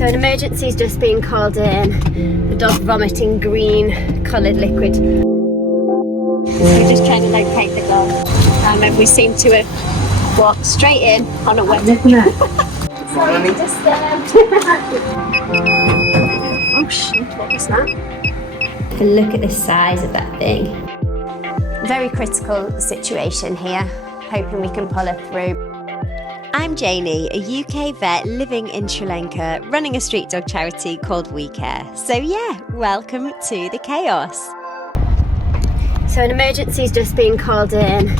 So an emergency's just been called in. The dog vomiting green coloured liquid. So we're just trying to locate the dog. And we seem to have walked straight in on a wet. Sorry to disturb. Oh shoot, what was that? Look at the size of that thing. Very critical situation here. Hoping we can pull her through. I'm Janey, a UK vet living in Sri Lanka, running a street dog charity called We Care. So yeah, welcome to the chaos. So an emergency's just been called in.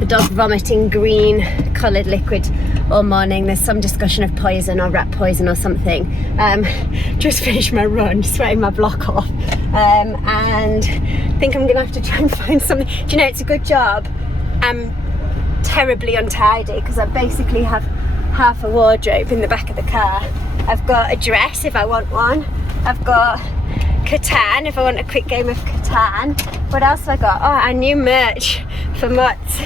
The dog vomiting green coloured liquid all morning. There's some discussion of poison or rat poison or something. Just finished my run, sweating my block off. And I think I'm gonna have to try and find something. Do you know, it's a good job I'm terribly untidy because I basically have half a wardrobe in the back of the car. I've got a dress if I want one. I've got Catan if I want a quick game of Catan. What else have I got? Oh, our new merch for Mutts.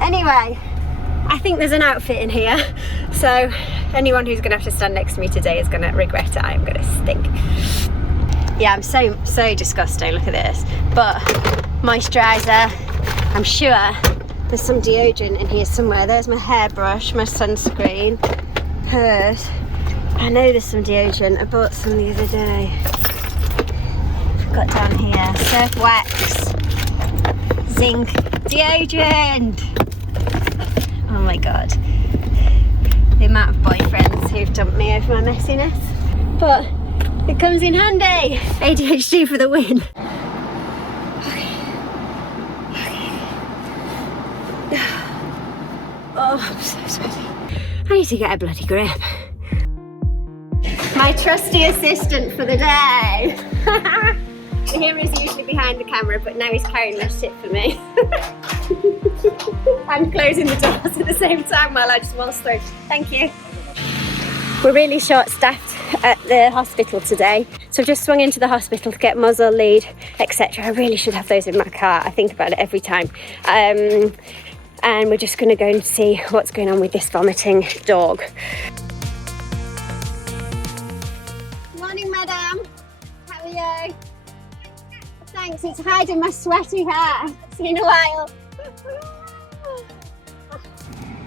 Anyway, I think there's an outfit in here. So anyone who's gonna have to stand next to me today is gonna regret it. I am gonna stink. Yeah, I'm so disgusting, look at this. But moisturiser, I'm sure there's some deodorant in here somewhere. There's my hairbrush, my sunscreen, hers. I know there's some deodorant. I bought some the other day. I've got down here surf wax, zinc, deodorant. Oh my god, the amount of boyfriends who've dumped me over my messiness, but it comes in handy. ADHD for the win. Oh, I'm so sweaty. I need to get a bloody grip. My trusty assistant for the day. The hero is usually behind the camera, but now he's carrying my shit for me. I'm closing the doors at the same time while I just waltz through. Thank you. We're really short-staffed at the hospital today, so I've just swung into the hospital to get muzzle, lead, etc. I really should have those in my car. I think about it every time. And we're just going to go and see what's going on with this vomiting dog. Morning, madam. How are you? Thanks, it's hiding my sweaty hair. See you in a while.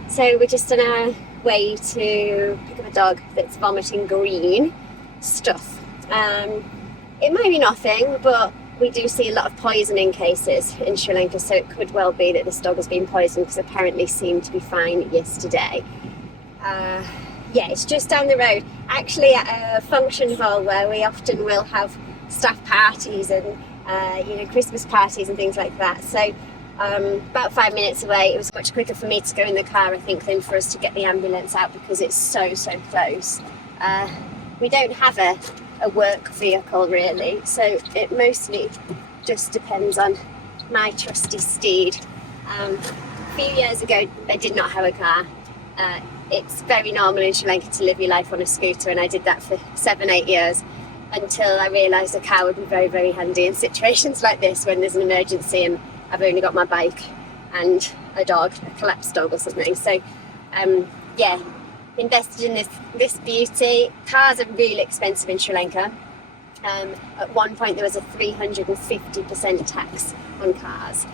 So we're just on our way to pick up a dog that's vomiting green stuff. It might be nothing, but we do see a lot of poisoning cases in Sri Lanka, so it could well be that this dog has been poisoned because apparently seemed to be fine yesterday. Yeah, it's just down the road. Actually at a function hall where we often will have staff parties and Christmas parties and things like that. So about 5 minutes away. It was much quicker for me to go in the car, I think, than for us to get the ambulance out because it's so close. We don't have a work vehicle really, so it mostly just depends on my trusty steed. A few years ago I did not have a car. It's very normal in Sri Lanka to live your life on a scooter, and I did that for 7-8 years until I realised a car would be very handy in situations like this when there's an emergency and I've only got my bike and a dog, a collapsed dog or something. So yeah, invested in this beauty. Cars are really expensive in Sri Lanka. At one point there was a 350% tax on cars.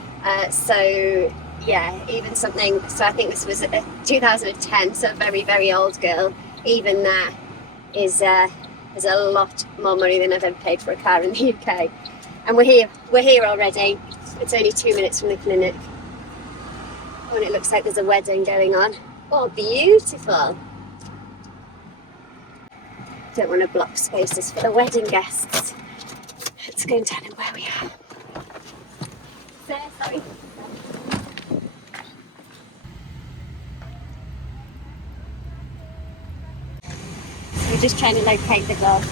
So yeah, even something, so I think this was 2010, so a very old girl, even that is a lot more money than I've ever paid for a car in the UK. And we're here already. It's only 2 minutes from the clinic. Oh, and it looks like there's a wedding going on. Oh, beautiful. Don't want to block spaces for the wedding guests. Let's go and tell them where we are. Sorry. So we're just trying to locate the dog.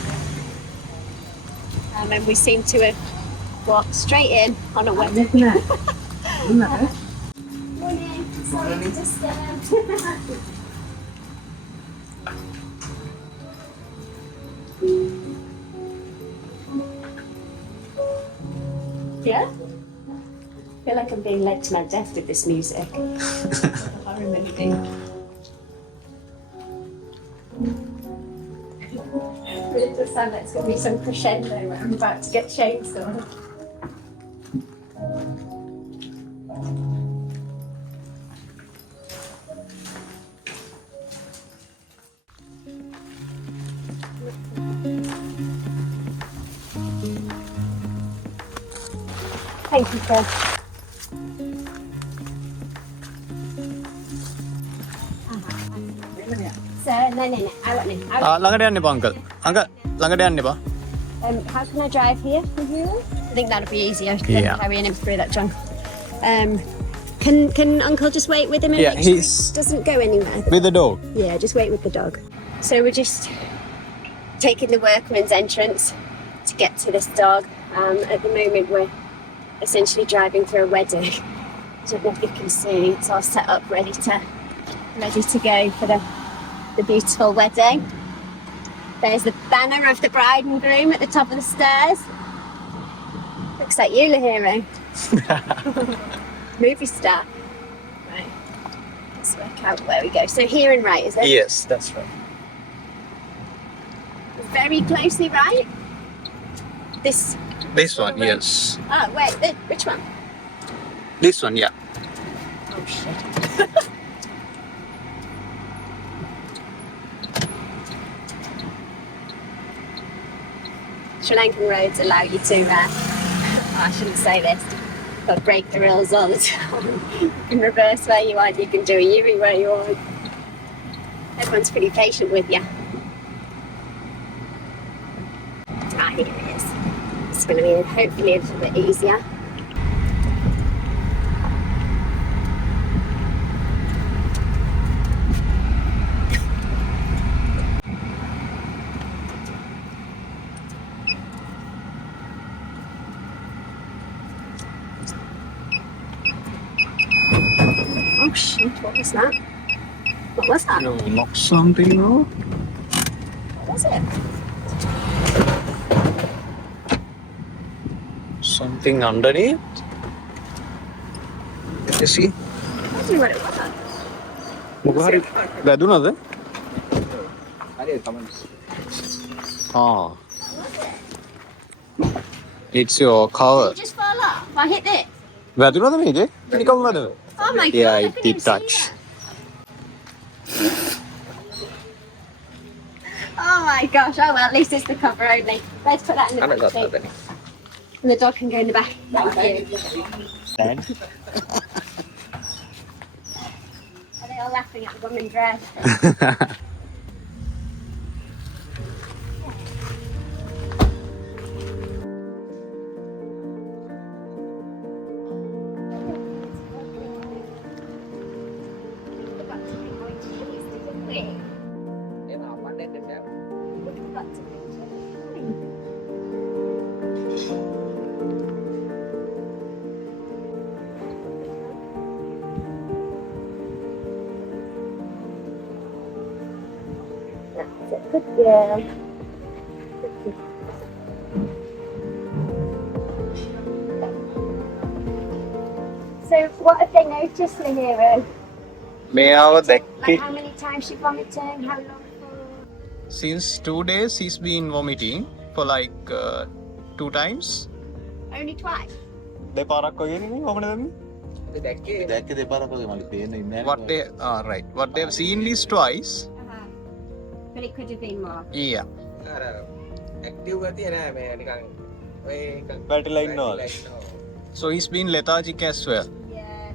And we seem to have walked straight in on a wedding. No. Morning. Sorry to disturb. Yeah? I feel like I'm being led to my death with this music. I remember being. does sound like it's going to be some crescendo where I'm about to get chainsawed. Thank you, sir. Sir, no. Awak ni. ළඟට යන්න එපා uncle. Uncle ළඟට යන්න එපා. How can I drive here from here? I think that'd be easier than Yeah. carrying him through that jungle. Can Uncle just wait with him? And Yeah, make sure he's- he doesn't go anywhere. With the dog. Yeah, just wait with the dog. So we're just taking the workman's entrance to get to this dog. At the moment, we're essentially driving through a wedding. I don't know if you can see. It's all set up, ready to go for the beautiful wedding. There's the banner of the bride and groom at the top of the stairs. Looks like you, Lahiro. Movie star. Right. Let's work out where we go. So here and right, is it? Yes, that's right. Very closely right. This. This one, yes. Oh wait, which one? This one, yeah. Oh shit. Sri Lankan roads allow you to, I shouldn't say this, but break the rules all the time. You can reverse where you want, you can do a U-turn where you want. Everyone's pretty patient with you. Here it is. It's going to be hopefully a little bit easier. Oh shit, what was that? What was that? No, not something, no? What was it? Something underneath. Let me see. I don't know what it was. මොකක් හරි වැදුනද? It's your cover. Did it just fall off? I hit it. වැදුනද මේකේ? නිකම් වැදුනද? Oh my Yeah, god, I it couldn't did even touch. see that. Oh my gosh, oh well, at least it's the cover only. Let's put that in the back seat. And the dog can go in the back. Thank you. Are they all laughing at the woman dress? Good girl. So what have they noticed, Lahiro? මෙයාව Like දැක්කේ how many times she vomiting, how long for? since 2 days he's been vomiting for like 2 times. Only twice? දෙපාරක් වගේ නෙමෙයි වමන දැම්මේ. දැක්කේ දෙපාරක් වගේ මල්ලි පේන්නේ නැහැ. What they've seen is twice. But it could have been more. Yeah. Active ගතිය නෑ මේ නිකන් ඔය වැටිලා ඉන්නවා. So he's been lethargic as well. Yeah.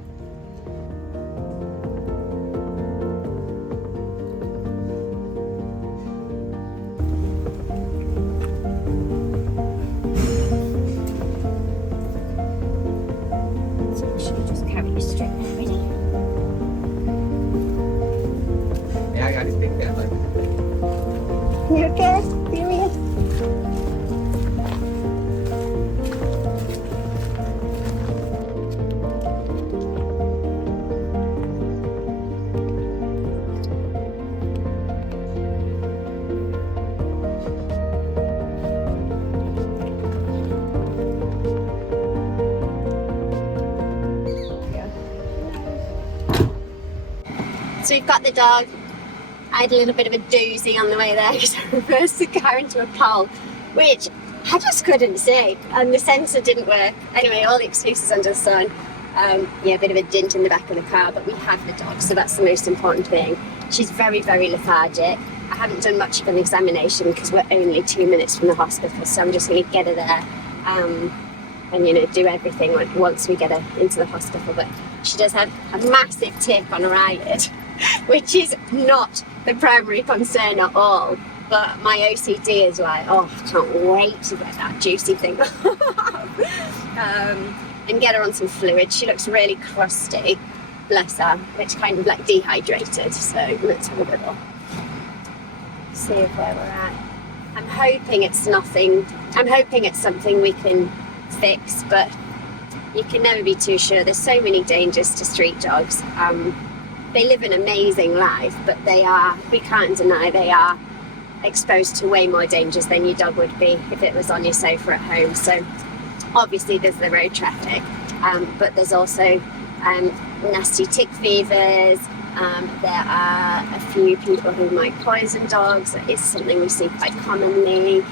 So we should just carry you straight there, ready? එයාගේ අනිත් එක්ක යනවා. You okay? Serious? So you've got the dog I had a little bit of a doozy on the way there because I reversed the car into a pole, which I just couldn't see, and the sensor didn't work. Anyway, all the excuses under the sun. Yeah, a bit of a dent in the back of the car, but we have the dog, so that's the most important thing. She's very, very lethargic. I haven't done much of an examination because we're only 2 minutes from the hospital, so I'm just going to get her there and, you know, do everything once we get her into the hospital. But she does have a massive tip on her eyelid, which is not the primary concern at all. But my OCD is like, oh, I can't wait to get that juicy thing and get her on some fluid. She looks really crusty, bless her, which kind of like dehydrated. So let's have a little see where we're at. I'm hoping it's nothing. I'm hoping it's something we can fix, but you can never be too sure. There's so many dangers to street dogs. They live an amazing life, but we can't deny they are exposed to way more dangers than your dog would be if it was on your sofa at home. So obviously there's the road traffic, but there's also nasty tick fevers. There are a few people who might poison dogs. It's something we see quite commonly.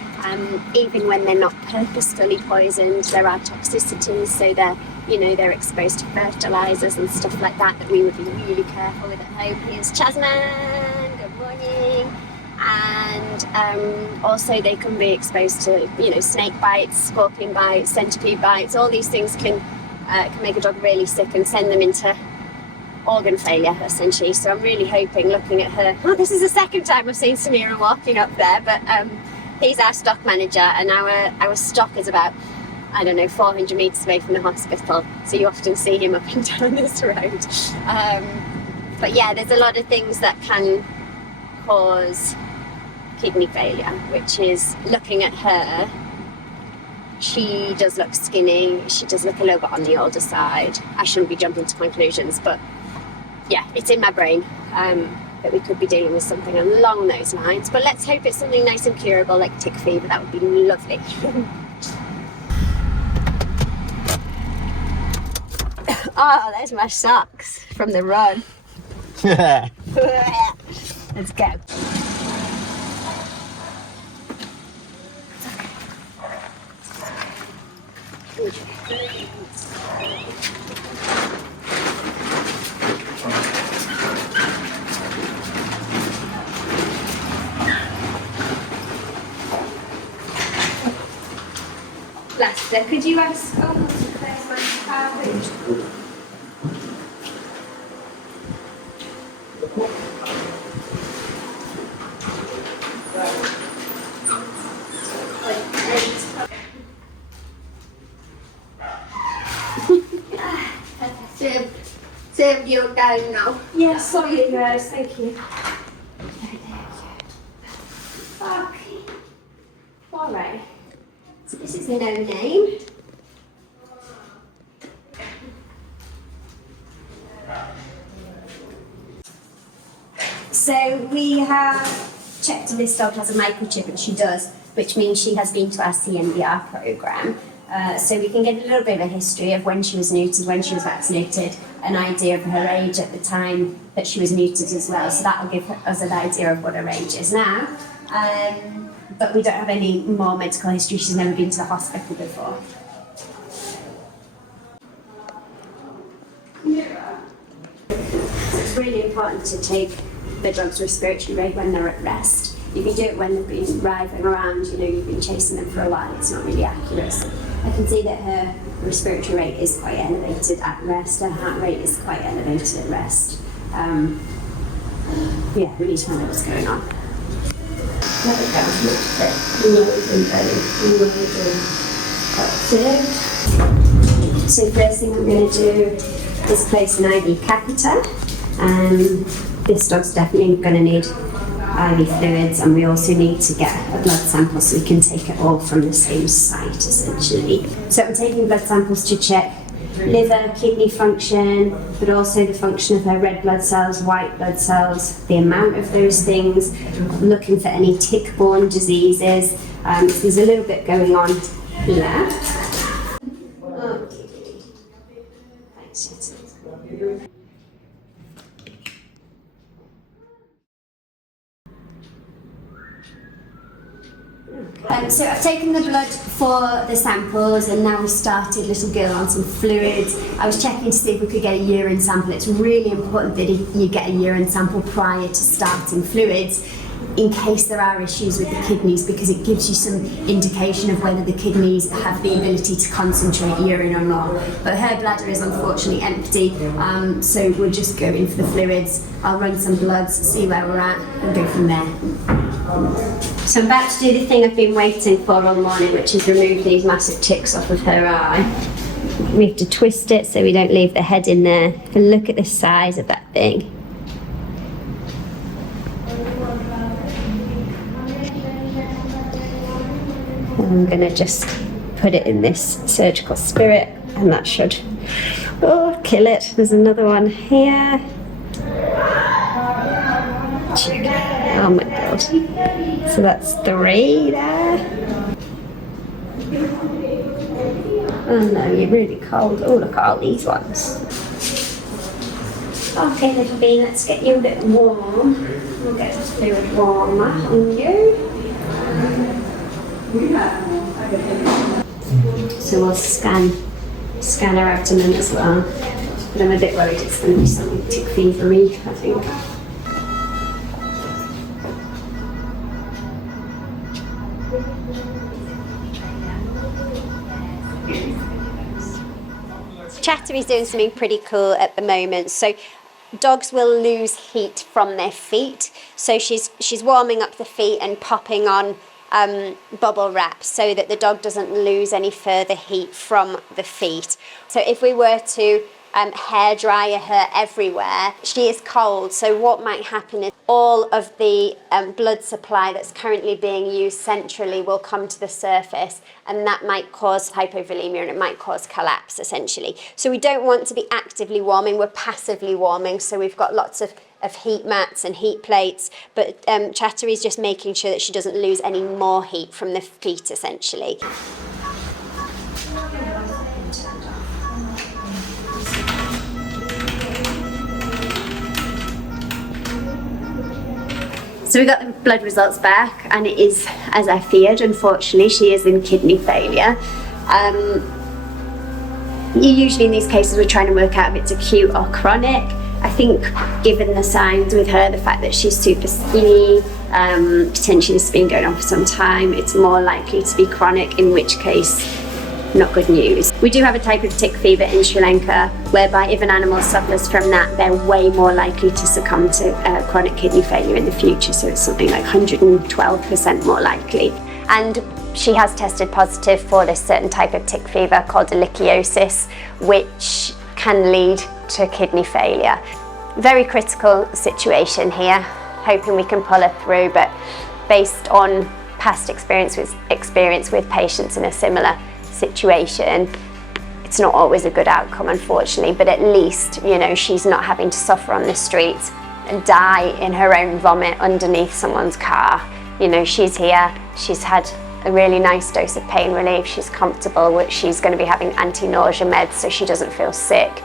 Even when they're not purposefully poisoned, there are toxicities, so they're exposed to fertilizers and stuff like that we would be really careful with at home. Here's Chasman, good morning. And also they can be exposed to, snake bites, scorpion bites, centipede bites. All these things can make a dog really sick and send them into organ failure, essentially. So I'm really hoping, looking at her, this is the second time I've seen Samira walking up there, but he's our stock manager, and our stock is about, 400 metres away from the hospital, so you often see him up and down this road. But yeah, there's a lot of things that can cause kidney failure, which is, looking at her, she does look skinny, she does look a little bit on the older side. I shouldn't be jumping to conclusions, but yeah, it's in my brain that we could be dealing with something along those lines. But let's hope it's something nice and curable, like tick fever. That would be lovely. Oh, there's my socks from the run. Let's go. Lester, could you ask Uncle to place my car, please? Served your down now. Yes, sorry guys, thank you. Okay. Alright. So this is no name. So we have checked if this dog has a microchip, and she does, which means she has been to our CMBR program. So we can get a little bit of a history of when she was neutered, when she was vaccinated, an idea of her age at the time that she was neutered as well. So that will give us an idea of what her age is now. But we don't have any more medical history. She's never been to the hospital before. So it's really important to take the dog's respiratory rate when they're at rest. You can do it when they've been writhing around, you've been chasing them for a while, it's not really accurate. So I can see that her respiratory rate is quite elevated at rest, her heart rate is quite elevated at rest. Yeah, we need to find out what's going on. So first thing I'm going to do is place an IV catheter. This dog's definitely going to need IV fluids, and we also need to get a blood sample so we can take it all from the same site, essentially. So I'm taking blood samples to check liver, kidney function, but also the function of her red blood cells, white blood cells, the amount of those things, looking for any tick-borne diseases. So there's a little bit going on here. Thanks. So I've taken the blood for the samples and now we started little girl on some fluids. I was checking to see if we could get a urine sample. It's really important that you get a urine sample prior to starting fluids in case there are issues with the kidneys, because it gives you some indication of whether the kidneys have the ability to concentrate urine or not. But her bladder is unfortunately empty, so we'll just go in for the fluids. I'll run some bloods, see where we're at and go from there. So I'm about to do the thing I've been waiting for all morning, which is remove these massive ticks off of her eye. We have to twist it so we don't leave the head in there. And look at the size of that thing. I'm going to just put it in this surgical spirit and that should kill it. There's another one here. Oh my god. So that's 3 there. Oh no, you're really cold. Oh, look at all these ones. Okay, little bean, let's get you a bit warm. We'll get the fluid warmer on you. So we'll scan her abdomen as well. But I'm a bit worried it's going to be something tick fevery, I think. Chattery's doing something pretty cool at the moment. So dogs will lose heat from their feet. So she's warming up the feet and popping on bubble wrap so that the dog doesn't lose any further heat from the feet. So if we were to hair dryer her everywhere, she is cold, so what might happen is all of the blood supply that's currently being used centrally will come to the surface, and that might cause hypovolemia and it might cause collapse essentially. So we don't want to be actively warming, we're passively warming, so we've got lots of heat mats and heat plates, but Chattery's just making sure that she doesn't lose any more heat from the feet essentially. So we got the blood results back and it is as I feared. Unfortunately, she is in kidney failure. Usually in these cases we're trying to work out if it's acute or chronic. I think given the signs with her, the fact that she's super skinny, potentially this has been going on for some time, it's more likely to be chronic, in which case not good news. We do have a type of tick fever in Sri Lanka whereby if an animal suffers from that, they're way more likely to succumb to chronic kidney failure in the future. So it's something like 112% more likely. And she has tested positive for this certain type of tick fever called ehrlichiosis, which can lead to kidney failure. Very critical situation here, hoping we can pull her through, but based on past experience with patients in a similar situation, it's not always a good outcome, unfortunately, but at least, you know, she's not having to suffer on the street and die in her own vomit underneath someone's car. You know, she's here, she's had a really nice dose of pain relief, she's comfortable, she's going to be having anti-nausea meds so she doesn't feel sick.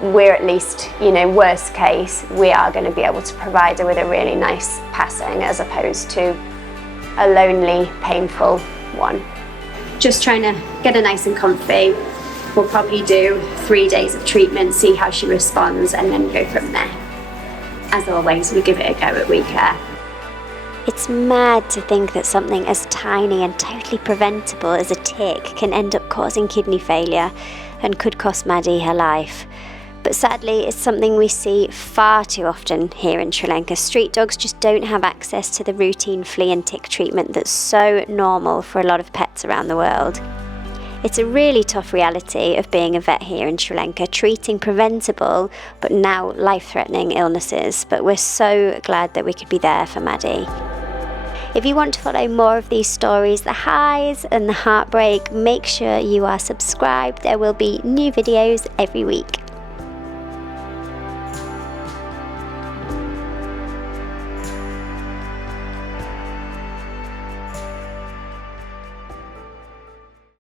We're at least, you know, worst case, we are going to be able to provide her with a really nice passing as opposed to a lonely, painful one. Just trying to get her nice and comfy. We'll probably do 3 days of treatment, see how she responds, and then go from there. As always, we give it a go at We Care. It's mad to think that something as tiny and totally preventable as a tick can end up causing kidney failure and could cost Maddie her life. But sadly, it's something we see far too often here in Sri Lanka. Street dogs just don't have access to the routine flea and tick treatment that's so normal for a lot of pets around the world. It's a really tough reality of being a vet here in Sri Lanka, treating preventable but now life-threatening illnesses. But we're so glad that we could be there for Maddie. If you want to follow more of these stories, the highs and the heartbreak, make sure you are subscribed. There will be new videos every week.